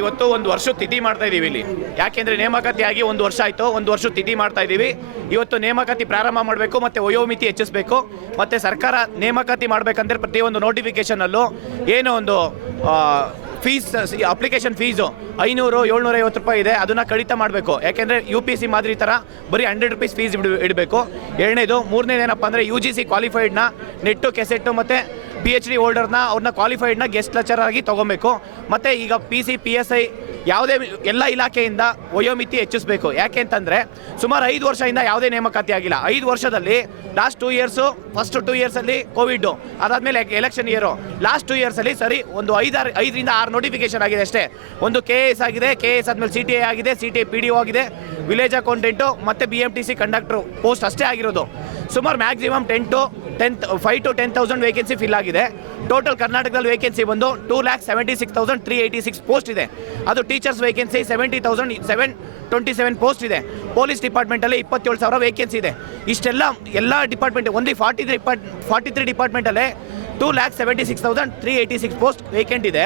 ಇವತ್ತು ಒಂದು ವರ್ಷ ತಿಥಿ ಮಾಡ್ತಾ ಇದ್ದೀವಿ ಇಲ್ಲಿ. ಯಾಕೆಂದ್ರೆ ನೇಮಕಾತಿ ಆಗಿ ಒಂದು ವರ್ಷ ಆಯಿತು, ಒಂದು ವರ್ಷ ತಿಥಿ ಮಾಡ್ತಾ ಇದ್ದೀವಿ ಇವತ್ತು ನೇಮಕಾತಿ ಪ್ರಾರಂಭ ಮಾಡಬೇಕು, ಮತ್ತು ವಯೋಮಿತಿ ಹೆಚ್ಚಿಸಬೇಕು, ಮತ್ತು ಸರ್ಕಾರ ನೇಮಕಾತಿ ಮಾಡಬೇಕಂದ್ರೆ ಪ್ರತಿಯೊಂದು ನೋಟಿಫಿಕೇಷನಲ್ಲೂ ಏನೋ ಒಂದು ಫೀಸ್ ಅಪ್ಲಿಕೇಶನ್ ಫೀಸು ಐನೂರು ಏಳ್ನೂರ ಐವತ್ತು ರೂಪಾಯಿ ಇದೆ, ಅದನ್ನ ಕಡಿತ ಮಾಡಬೇಕು. ಯಾಕೆಂದರೆ ಯು ಪಿ ಸಿ ಮಾದರಿ ಥರ ಬರೀ ಹಂಡ್ರೆಡ್ ರುಪೀಸ್ ಫೀಸ್ ಇಡ್, ಇಡಬೇಕು. ಎರಡನೇದು, ಮೂರನೇದು ಏನಪ್ಪ ಅಂದರೆ ಯು ಜಿ ಸಿ ಕ್ವಾಲಿಫೈಡ್ನ ನೆಟ್ಟು, ಕೆಸೆಟ್ಟು ಮತ್ತು ಪಿ ಎಚ್ ಡಿ ಹೋಲ್ಡರ್ನ ಅವ್ರನ್ನ ಕ್ವಾಲಿಫೈಡ್ನ ಗೆಸ್ಟ್ ಲೆಕ್ಚರ್ ಆಗಿ ತೊಗೊಬೇಕು. ಮತ್ತು ಈಗ P C P S I ಯಾವುದೇ ಎಲ್ಲ ಇಲಾಖೆಯಿಂದ ವಯೋಮಿತಿ ಹೆಚ್ಚಿಸಬೇಕು. ಯಾಕೆ ಅಂತಂದರೆ ಸುಮಾರು ಐದು ವರ್ಷದಿಂದ ಯಾವುದೇ ನೇಮಕಾತಿ ಆಗಿಲ್ಲ. ಐದು ವರ್ಷದಲ್ಲಿ last two years first two ಇಯರ್ಸಲ್ಲಿ Covid ಅದಾದಮೇಲೆ ಎಲೆಕ್ಷನ್ ಇಯರು ಲಾಸ್ಟ್ ಟೂ ಇಯರ್ಸಲ್ಲಿ ಸರಿ ಒಂದು ಐದಾರು, ಐದರಿಂದ ಆರು ನೋಟಿಫಿಕೇಶನ್ ಆಗಿದೆ ಅಷ್ಟೇ. ಒಂದು ಕೆ ಎಸ್ ಆಗಿದೆ. ಕೆ ಎಸ್ ಆದಮೇಲೆ ಸಿ ಟಿ ಎ ಆಗಿದೆ. C T P D O ಆಗಿದೆ. ವಿಲೇಜ್ ಅಕೌಂಟೆಂಟು ಮತ್ತು B M T C conductor post ಅಷ್ಟೇ ಆಗಿರೋದು. ಸುಮಾರು maximum ten to ten five to ten thousand vacancy fill ಆಗಿದೆ. ಟೋಟಲ್ ಕರ್ನಾಟಕದಲ್ಲಿ ವೇಕೆನ್ಸಿ ಬಂದು two lakh seventy six thousand three eighty six post ಇದೆ. ಅದು teachers vacancy seventy thousand seven twenty seven post ಇದೆ police ಡಿಪಾರ್ಟ್ಮೆಂಟಲ್ಲಿ ಇಪ್ಪತ್ತೇಳು ಸಾವಿರ ವೇಕೆನ್ಸಿ ಇದೆ. ಇಷ್ಟೆಲ್ಲ ಎಲ್ಲ ಡಿಪಾರ್ಟ್ಮೆಂಟ್ ಒಂದು forty three forty three ಡಿಪಾರ್ಟ್ಮೆಂಟಲ್ಲೇ two lakh seventy six thousand three eighty six post vacant ಇದೆ.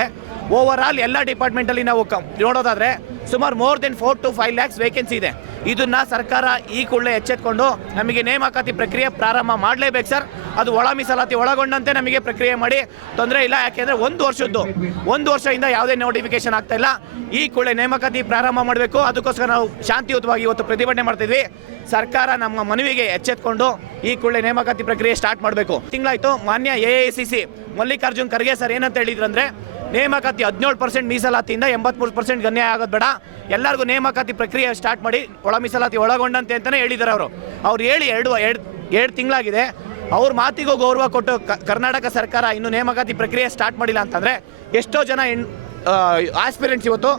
ಓವರ್ ಆಲ್ ಎಲ್ಲ ಡಿಪಾರ್ಟ್ಮೆಂಟಲ್ಲಿ ನಾವು ನೋಡೋದಾದರೆ ಸುಮಾರು more than four to five lakhs vacancy ಇದೆ. ಇದನ್ನ ಸರ್ಕಾರ ಈ ಕೂಡಲೇ ಎಚ್ಚೆತ್ಕೊಂಡು ನಮಗೆ ನೇಮಕಾತಿ ಪ್ರಕ್ರಿಯೆ ಪ್ರಾರಂಭ ಮಾಡಲೇಬೇಕು ಸರ್. ಅದು ಒಳ ಮೀಸಲಾತಿ ಒಳಗೊಂಡಂತೆ ನಮಗೆ ಪ್ರಕ್ರಿಯೆ ಮಾಡಿ, ತೊಂದರೆ ಇಲ್ಲ. ಯಾಕೆಂದರೆ ಒಂದು ವರ್ಷದ್ದು, ಒಂದು ವರ್ಷದಿಂದ ಯಾವುದೇ ನೋಟಿಫಿಕೇಶನ್ ಆಗ್ತಾ ಇಲ್ಲ. ಈ ಕೂಡಲೇ ನೇಮಕಾತಿ ಪ್ರಾರಂಭ ಮಾಡಬೇಕು. ಅದಕ್ಕೋಸ್ಕರ ನಾವು ಶಾಂತಿಯುತವಾಗಿ ಇವತ್ತು ಪ್ರತಿಭಟನೆ ಮಾಡ್ತಿದ್ವಿ. ಸರ್ಕಾರ ನಮ್ಮ ಮನವಿಗೆ ಎಚ್ಚೆತ್ಕೊಂಡು ಈ ಕೂಡಲೇ ನೇಮಕಾತಿ ಪ್ರಕ್ರಿಯೆ ಸ್ಟಾರ್ಟ್ ಮಾಡಬೇಕು. ತಿಂಗಳಾಯ್ತು, ಮಾನ್ಯ A I C C Mallikarjun Kharge sir ಏನಂತ ಹೇಳಿದ್ರಂದ್ರೆ ನೇಮಕಾತಿ ಹದಿನೇಳು ಪರ್ಸೆಂಟ್ ಮೀಸಲಾತಿಯಿಂದ ಎಂಬತ್ಮೂರು ಪರ್ಸೆಂಟ್ ಗಣ್ಯ ಆಗೋದು ಬೇಡ. ಎಲ್ಲರಿಗೂ ನೇಮಕಾತಿ ಪ್ರಕ್ರಿಯೆ ಸ್ಟಾರ್ಟ್ ಮಾಡಿ ಒಳ ಮೀಸಲಾತಿ ಒಳಗೊಂಡಂತೆ ಅಂತಲೇ ಹೇಳಿದ್ದಾರೆ ಅವರು. ಅವ್ರು ಹೇಳಿ ಎರಡು ಎರಡು ಎರಡು ತಿಂಗಳಾಗಿದೆ. ಅವ್ರ ಮಾತಿಗೂ ಗೌರವ ಕೊಟ್ಟು ಕರ್ನಾಟಕ ಸರ್ಕಾರ ಇನ್ನು ನೇಮಕಾತಿ ಪ್ರಕ್ರಿಯೆ ಸ್ಟಾರ್ಟ್ ಮಾಡಿಲ್ಲ ಅಂತಂದರೆ ಎಷ್ಟೋ ಜನ ಹೆಣ್ ಆಸ್ಪಿರೆಂಟ್ಸ್ ಇವತ್ತು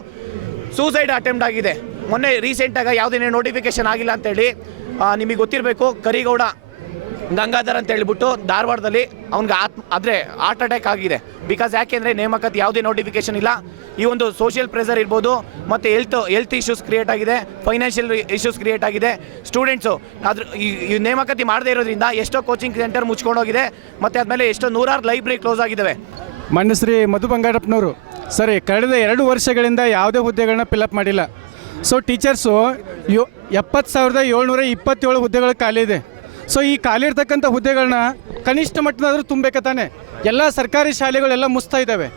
ಸೂಸೈಡ್ ಅಟೆಂಪ್ಟ್ ಆಗಿದೆ. ಮೊನ್ನೆ ರೀಸೆಂಟಾಗಿ ಯಾವುದೇ ನೋಟಿಫಿಕೇಶನ್ ಆಗಿಲ್ಲ ಅಂತೇಳಿ ನಿಮಗೆ ಗೊತ್ತಿರಬೇಕು. ಕರಿಗೌಡ ಗಂಗಾಧರ್ ಅಂತ ಹೇಳ್ಬಿಟ್ಟು ಧಾರವಾಡದಲ್ಲಿ ಅವ್ನಿಗೆ ಆತ್ಮ ಆದರೆ ಹಾರ್ಟ್ ಅಟ್ಯಾಕ್ ಆಗಿದೆ. ಬಿಕಾಸ್ ಯಾಕೆಂದರೆ ನೇಮಕಾತಿ ಯಾವುದೇ ನೋಟಿಫಿಕೇಶನ್ ಇಲ್ಲ. ಈ ಒಂದು ಸೋಷಿಯಲ್ ಪ್ರೆಸರ್ ಇರ್ಬೋದು, ಮತ್ತು ಹೆಲ್ತ್ ಹೆಲ್ತ್ ಇಶ್ಯೂಸ್ ಕ್ರಿಯೇಟ್ ಆಗಿದೆ ಫೈನಾನ್ಷಿಯಲ್ ಇಶ್ಯೂಸ್ ಕ್ರಿಯೇಟ್ ಆಗಿದೆ. ಸ್ಟೂಡೆಂಟ್ಸು ಅದ್ರ ಈ ನೇಮಕಾತಿ ಮಾಡದೇ ಇರೋದ್ರಿಂದ ಎಷ್ಟೋ ಕೋಚಿಂಗ್ ಸೆಂಟರ್ ಮುಚ್ಕೊಂಡೋಗಿದೆ, ಮತ್ತು ಆದಮೇಲೆ ಎಷ್ಟೋ ನೂರಾರು ಲೈಬ್ರರಿ ಕ್ಲೋಸ್ ಆಗಿದ್ದಾವೆ. ಮಣ್ಣಶ್ರೀ ಶ್ರೀ ಮಧು ಬಂಗಾರಪ್ಪನವರು, ಸರಿ, ಕಳೆದ ಎರಡು ವರ್ಷಗಳಿಂದ ಯಾವುದೇ ಹುದ್ದೆಗಳನ್ನ ಫಿಲಪ್ ಮಾಡಿಲ್ಲ. ಸೊ ಟೀಚರ್ಸು ಯೋ, ಎಪ್ಪತ್ತು ಸಾವಿರದ ಏಳ್ನೂರ ಇಪ್ಪತ್ತೇಳು ಹುದ್ದೆಗಳು ಖಾಲಿ ಇದೆ. ಸೊ ಈ ಖಾಲಿ ಇರ್ತಕ್ಕಂಥ ಹುದ್ದೆಗಳನ್ನ ಕನಿಷ್ಠ ಮಟ್ಟದಾದರೂ ತುಂಬಬೇಕ ತಾನೆ. ಎಲ್ಲ ಸರ್ಕಾರಿ ಶಾಲೆಗಳೆಲ್ಲ ಮುಸ್ತಾ ಇದ್ದಾವೆ.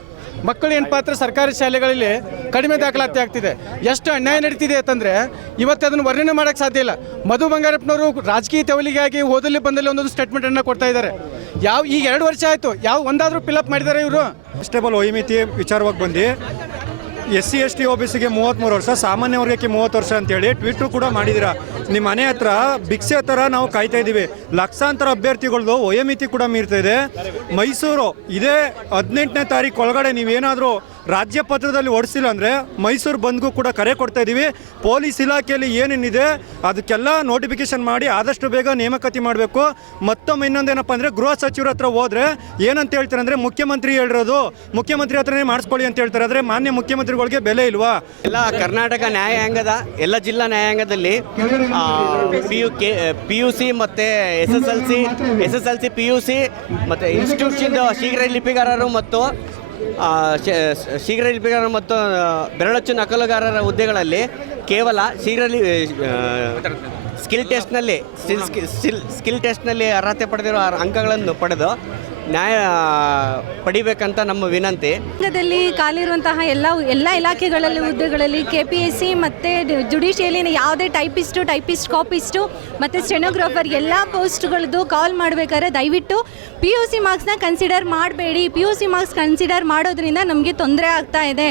ಮಕ್ಕಳು ಏನು ಪಾತ್ರ? ಸರ್ಕಾರಿ ಶಾಲೆಗಳಲ್ಲಿ ಕಡಿಮೆ ದಾಖಲಾತಿ ಆಗ್ತಿದೆ. ಎಷ್ಟು ಅನ್ಯಾಯ ನಡೀತಿದೆ ಅಂತಂದರೆ, ಇವತ್ತು ಅದನ್ನು ವರ್ಣನೆ ಮಾಡೋಕ್ಕೆ ಸಾಧ್ಯ ಇಲ್ಲ. ಮಧು ಬಂಗಾರಪ್ಪನವರು ರಾಜಕೀಯ ತೆವಲಿಗಾಗಿ ಓದಲ್ಲಿ ಬಂದಲ್ಲಿ ಒಂದೊಂದು ಸ್ಟೇಟ್ಮೆಂಟನ್ನು ಕೊಡ್ತಾ ಇದ್ದಾರೆ. ಯಾವ, ಈಗ ಎರಡು ವರ್ಷ ಆಯಿತು. ಯಾವ, ಒಂದಾದರೂ ಫಿಲಪ್ ಮಾಡಿದ್ದಾರೆ ಇವರು? ಕಾನ್ಸ್ಟೇಬಲ್ ವೈಮಿತಿ ವಿಚಾರವಾಗಿ ಬಂದು S C S T O B ಸಿಗೆ ಮೂವತ್ತ್ಮೂರು ವರ್ಷ ಸಾಮಾನ್ಯ ವರ್ಗಕ್ಕೆ ಮೂವತ್ತು ವರ್ಷ ಅಂತೇಳಿ ಟ್ವಿಟ್ರು ಕೂಡ ಮಾಡಿದ್ದೀರಾ? ನಿಮ್ಮ ಮನೆ ಹತ್ರ ಭಿಕ್ಷೆ ಥರ ನಾವು ಕಾಯ್ತಾ ಇದ್ದೀವಿ. ಲಕ್ಷಾಂತರ ಅಭ್ಯರ್ಥಿಗಳದ್ದು ವಯೋಮಿತಿ ಕೂಡ ಮೀರ್ತಾ ಇದೆ. ಮೈಸೂರು, ಇದೇ ಹದಿನೆಂಟನೇ ತಾರೀಕು ಒಳಗಡೆ ನೀವೇನಾದರೂ ರಾಜ್ಯ ಪತ್ರದಲ್ಲಿ ಹೊಡಿಸಿಲ್ಲ ಅಂದರೆ ಮೈಸೂರು ಬಂದ್ಗೂ ಕೂಡ ಕರೆ ಕೊಡ್ತಾ ಇದ್ದೀವಿ. ಪೊಲೀಸ್ ಇಲಾಖೆಯಲ್ಲಿ ಏನೇನಿದೆ ಅದಕ್ಕೆಲ್ಲ ನೋಟಿಫಿಕೇಶನ್ ಮಾಡಿ ಆದಷ್ಟು ಬೇಗ ನೇಮಕಾತಿ ಮಾಡಬೇಕು. ಮತ್ತೊಮ್ಮೆ ಇನ್ನೊಂದೇನಪ್ಪ ಅಂದರೆ ಗೃಹ ಸಚಿವರ ಹತ್ರ ಹೋದರೆ ಏನಂತ ಹೇಳ್ತಾರೆ ಅಂದರೆ ಮುಖ್ಯಮಂತ್ರಿ ಹೇಳಿರೋದು ಮುಖ್ಯಮಂತ್ರಿ ಹತ್ರನೇ ಮಾಡಿಸ್ಕೊಳ್ಳಿ ಅಂತ ಹೇಳ್ತಾರೆ. ಆದರೆ ಮಾನ್ಯ ಮುಖ್ಯಮಂತ್ರಿಗಳಿಗೆ ಬೆಲೆ ಇಲ್ವಾ? ಎಲ್ಲ ಕರ್ನಾಟಕ ನ್ಯಾಯಾಂಗದ, ಎಲ್ಲ ಜಿಲ್ಲಾ ನ್ಯಾಯಾಂಗದಲ್ಲಿ P U K P U C ಮತ್ತು S S L C S S L C P U C ಮತ್ತು ಇನ್ಸ್ಟಿಟ್ಯೂಷನ್ ಶೀಘ್ರ ಲಿಪಿಗಾರರು ಮತ್ತು ಶೀಘ್ರ ಲಿಪಿಗಾರರು ಮತ್ತು ಬೆರಳಚ್ಚು ನಕಲುಗಾರರ ಹುದ್ದೆಗಳಲ್ಲಿ ಕೇವಲ ಶೀಘ್ರ ಸ್ಕಿಲ್ ಟೆಸ್ಟ್ನಲ್ಲಿ, ಸ್ಕಿಲ್ ಸ್ಕಿಲ್ ಟೆಸ್ಟ್ನಲ್ಲಿ ಅರ್ಹತೆ ಪಡೆದಿರೋ ಅಂಕಗಳನ್ನು ಪಡೆದು ನ್ಯಾಯ ಪಡಿಬೇಕಂತ ನಮ್ಮ ವಿನಂತಿ. ರಾಜ್ಯದಲ್ಲಿ ಖಾಲಿರುವಂತಹ ಎಲ್ಲ ಎಲ್ಲ ಇಲಾಖೆಗಳಲ್ಲಿ, ಹುದ್ದೆಗಳಲ್ಲಿ ಕೆ ಪಿ ಎಸ್ ಸಿ ಮತ್ತು ಜುಡಿಷಿಯಲಿನ ಯಾವುದೇ ಟೈಪಿಸ್ಟು ಟೈಪಿಸ್ಟ್ ಕಾಪಿಸ್ಟು ಮತ್ತು ಸ್ಟೆನೋಗ್ರಾಫರ್ ಎಲ್ಲ ಪೋಸ್ಟ್ಗಳದ್ದು ಕಾಲ್ ಮಾಡಬೇಕಾದ್ರೆ ದಯವಿಟ್ಟು ಪಿ ಯು ಸಿ ಮಾರ್ಕ್ಸ್ನ ಕನ್ಸಿಡರ್ ಮಾಡಬೇಡಿ. P U C marks consider ಮಾಡೋದ್ರಿಂದ ನಮಗೆ ತೊಂದರೆ ಆಗ್ತಾ ಇದೆ.